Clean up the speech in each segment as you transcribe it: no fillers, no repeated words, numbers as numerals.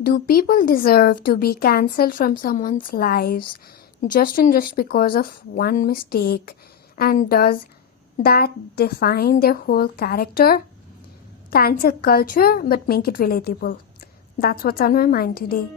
Do people deserve to be cancelled from someone's lives just because of one mistake? And does that define their whole character? Cancel culture, but make it relatable. That's what's on my mind today.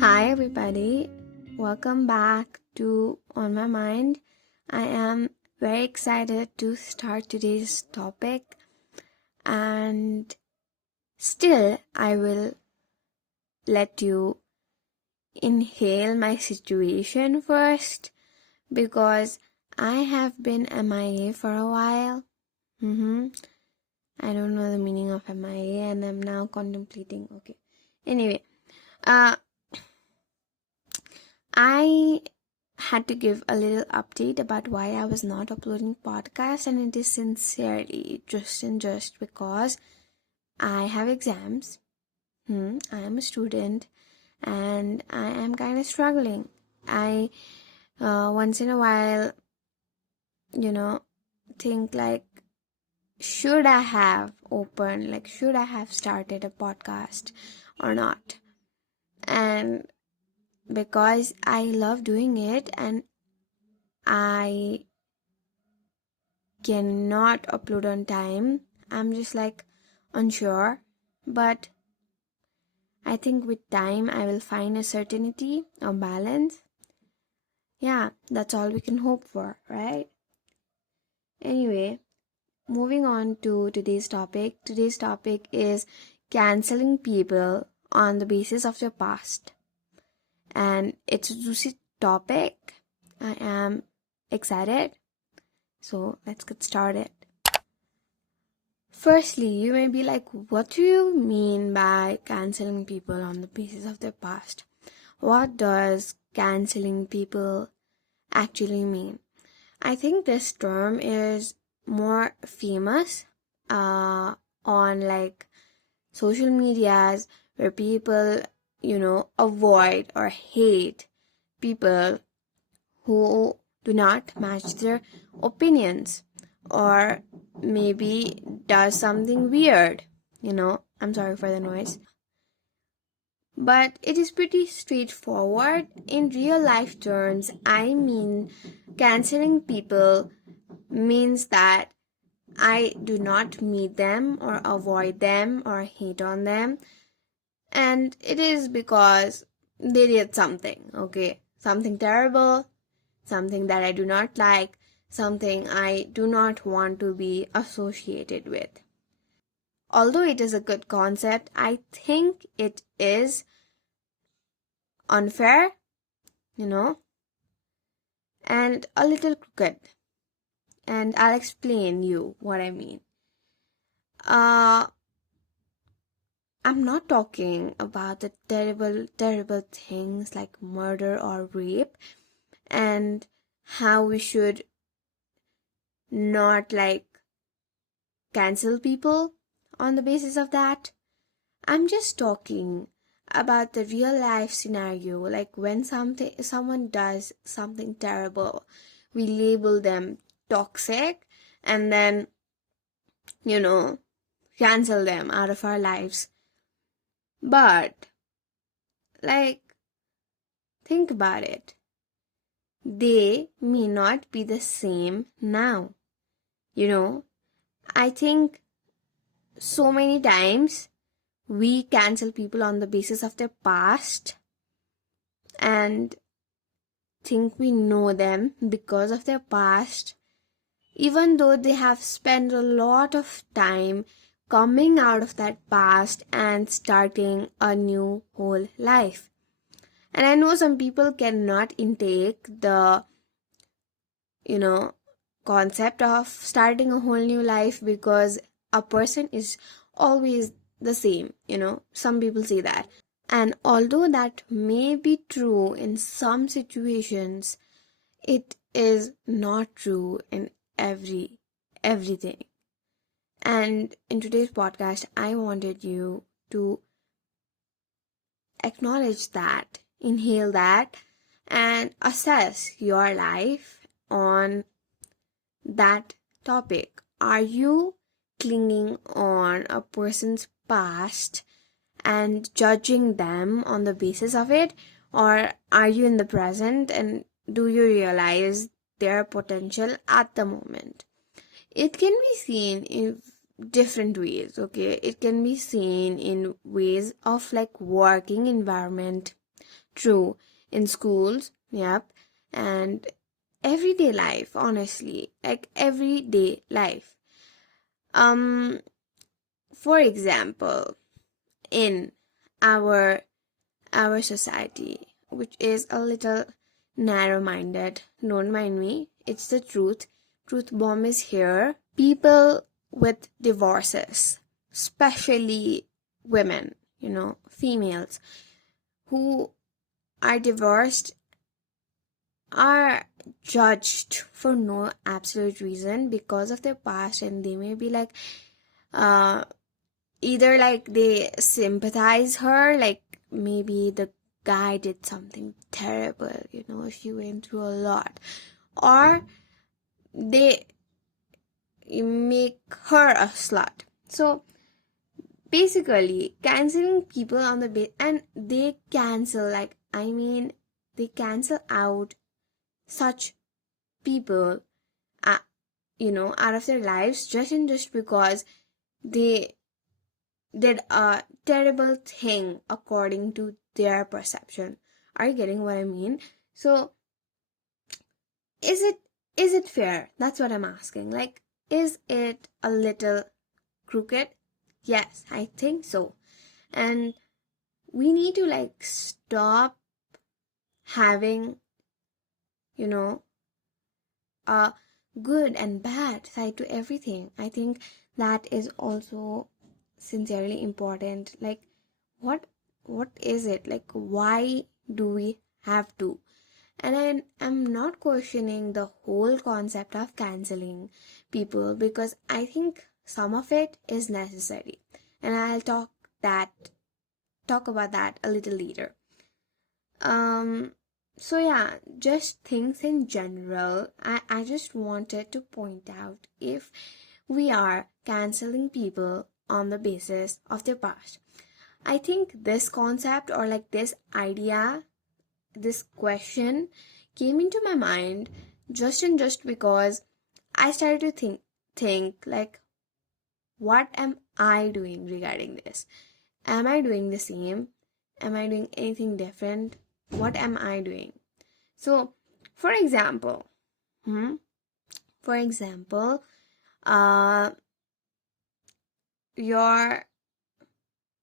Hi, everybody. Welcome back to On My Mind. I am very excited to start today's topic, and still, I will let you inhale my situation first because I have been MIA for a while. I don't know the meaning of MIA and I'm now contemplating. Okay. Anyway, I had to give a little update about why I was not uploading podcast, and it is sincerely just because I have exams. I am a student and I am kind of struggling. I once in a while, think like, should I have started a podcast or not? And because I love doing it and I cannot upload on time, I'm just like unsure. But I think with time I will find a certainty or balance. Yeah, that's all we can hope for, right? Anyway, moving on to today's topic. Today's topic is canceling people on the basis of their past. And it's a juicy topic. I am excited. So let's get started. Firstly, you may be like, what do you mean by canceling people on the basis of their past? What does canceling people actually mean? I think this term is more famous on like social medias where people, avoid or hate people who do not match their opinions or maybe does something weird. I'm sorry for the noise. But it is pretty straightforward. In real life terms, I mean, canceling people means that I do not meet them or avoid them or hate on them. And it is because they did something, okay? Something terrible, something that I do not like, something I do not want to be associated with. Although it is a good concept, I think it is unfair, and a little crooked. And I'll explain you what I mean. I'm not talking about the terrible things like murder or rape and how we should not cancel people on the basis of that. I'm just talking about the real life scenario, like when someone does something terrible, we label them toxic and then, cancel them out of our lives. But, think about it. They may not be the same now. I think so many times we cancel people on the basis of their past and think we know them because of their past, even though they have spent a lot of time coming out of that past and starting a new whole life. And I know some people cannot intake the, concept of starting a whole new life because a person is always the same, some people say that. And although that may be true in some situations, it is not true in everything. And in today's podcast, I wanted you to acknowledge that, inhale that, and assess your life on that topic. Are you clinging on a person's past and judging them on the basis of it, or are you in the present and do you realize their potential at the moment? It can be seen in different ways, okay? It can be seen in ways of like working environment, true, in schools, yep, and everyday life, honestly, like everyday life. um for example, in our our society, which is a little narrow minded, don't mind me, it's the truth. Truth bomb is here. People with divorces, especially women, females who are divorced, are judged for no absolute reason because of their past, and they may be like, uh either like they sympathize her, like maybe the guy did something terrible, she went through a lot, or they make her a slut. So basically canceling people on the base, and they cancel, like, I mean, they cancel out such people, uh, out of their lives just because they did a terrible thing according to their perception. Are you getting what I mean? So is it fair? That's what I'm asking. Like, is it a little crooked? Yes, I think so. And we need to like stop having, you know, a good and bad side to everything. I think that is also sincerely important. Like, what what is it? Like, why do we have to? And I'm not questioning the whole concept of canceling people, because I think some of it is necessary. And I'll talk about that a little later. Um, so yeah, just things in general. I just wanted to point out, if we are canceling people on the basis of their past, I think this concept, or like this idea, this question came into my mind just because I started to think like, what am I doing regarding this? Am I doing the same? Am I doing anything different? What am I doing? So, for example, hmm, for example, uh, your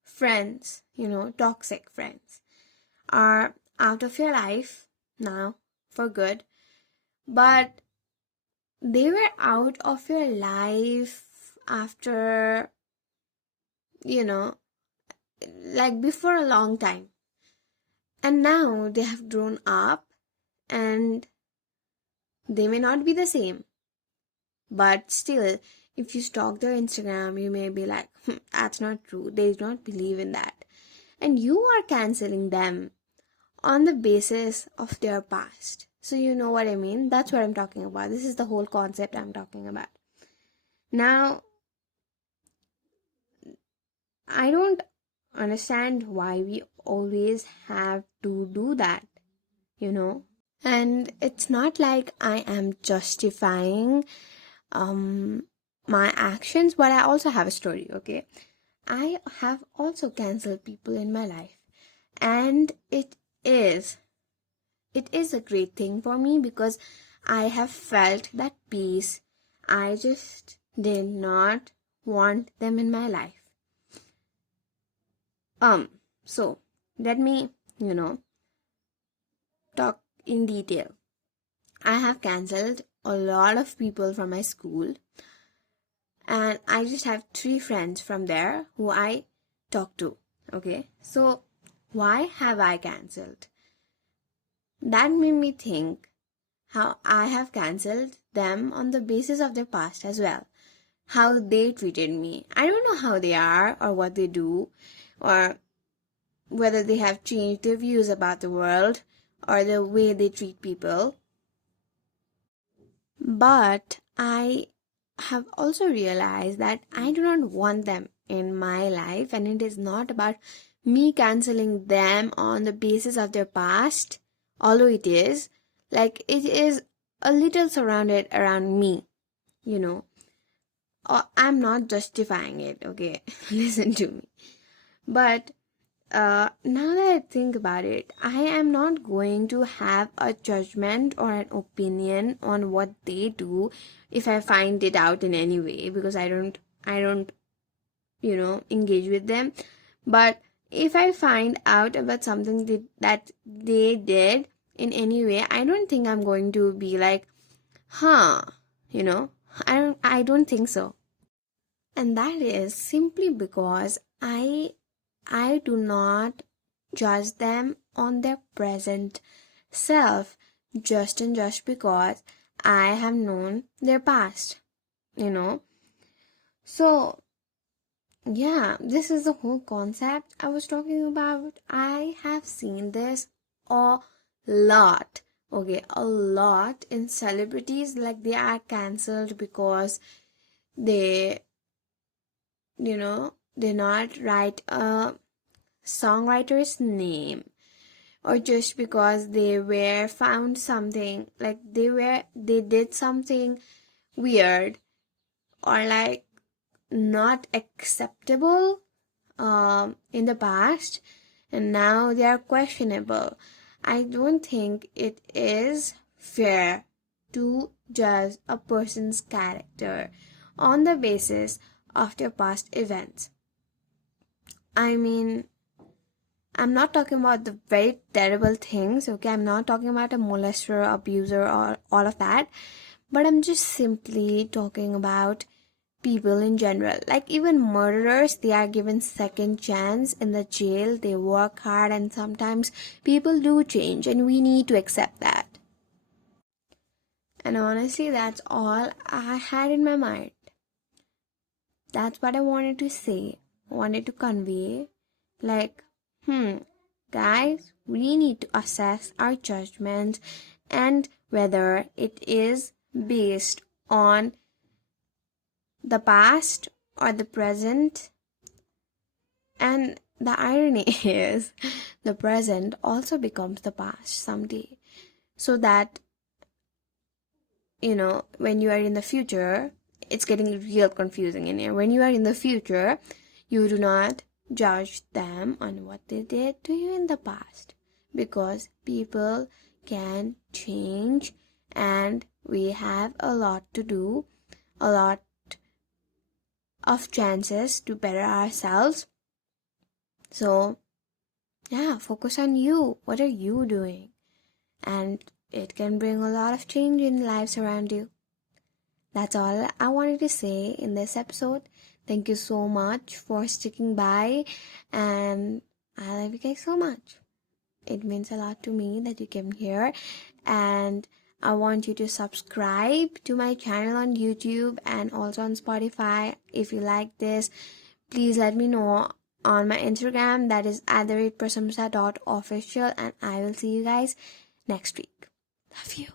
friends, toxic friends, are out of your life now for good, but they were out of your life after, you know, like before a long time. And now they have grown up and they may not be the same. But still, if you stalk their Instagram, you may be like, that's not true. They do not believe in that. And you are canceling them on the basis of their past. So you know what I mean? That's what I'm talking about. This is the whole concept I'm talking about. Now, I don't understand why we always have to do that, you know? And it's not like I am justifying my actions, but I also have a story, okay? I have also cancelled people in my life, and is it is a great thing for me, because I have felt that peace. I just did not want them in my life. So let me, talk in detail. I have cancelled a lot of people from my school, and I just have 3 friends from there who I talk to. Okay, so why have I cancelled? That made me think how I have cancelled them on the basis of their past as well. How they treated me. I don't know how they are or what they do, or whether they have changed their views about the world or the way they treat people. But I have also realized that I do not want them in my life, and it is not about me canceling them on the basis of their past, although it is, like, it is a little surrounded around me, you know. I'm not justifying it, okay? Listen to me. But now that I think about it, I am not going to have a judgment or an opinion on what they do if I find it out in any way, because I don't engage with them. But if I find out about something that they did in any way, I don't think I'm going to be like, huh, you know, I don't think so. And that is simply because I do not judge them on their present self just because I have known their past, you know. So yeah, this is the whole concept I was talking about. I have seen this a lot, okay, a lot in celebrities, like they are cancelled because they, they not write a songwriter's name, or just because they were found something, like they did something weird, or like not acceptable in the past, and now they are questionable. I don't think it is fair to judge a person's character on the basis of their past events. I mean, I'm not talking about the very terrible things, okay? I'm not talking about a molester, abuser, or all of that. But I'm just simply talking about people in general. Like even murderers, they are given second chance in the jail. They work hard, and sometimes people do change, and we need to accept that. And honestly, that's all I had in my mind. That's what I wanted to say, wanted to convey. Like, guys, we need to assess our judgment and whether it is based on the past or the present. And the irony is, the present also becomes the past someday. So that, when you are in the future, it's getting real confusing in here. When you are in the future, you do not judge them on what they did to you in the past, because people can change, and we have a lot to do, a lot of chances to better ourselves. So yeah, focus on you. What are you doing? And it can bring a lot of change in lives around you. That's all I wanted to say in this episode. Thank you so much for sticking by, and I love you guys so much. It means a lot to me that you came here, and I want you to subscribe to my channel on YouTube and also on Spotify. If you like this, please let me know on my Instagram, that is @prasamsha.official, and I will see you guys next week. Love you.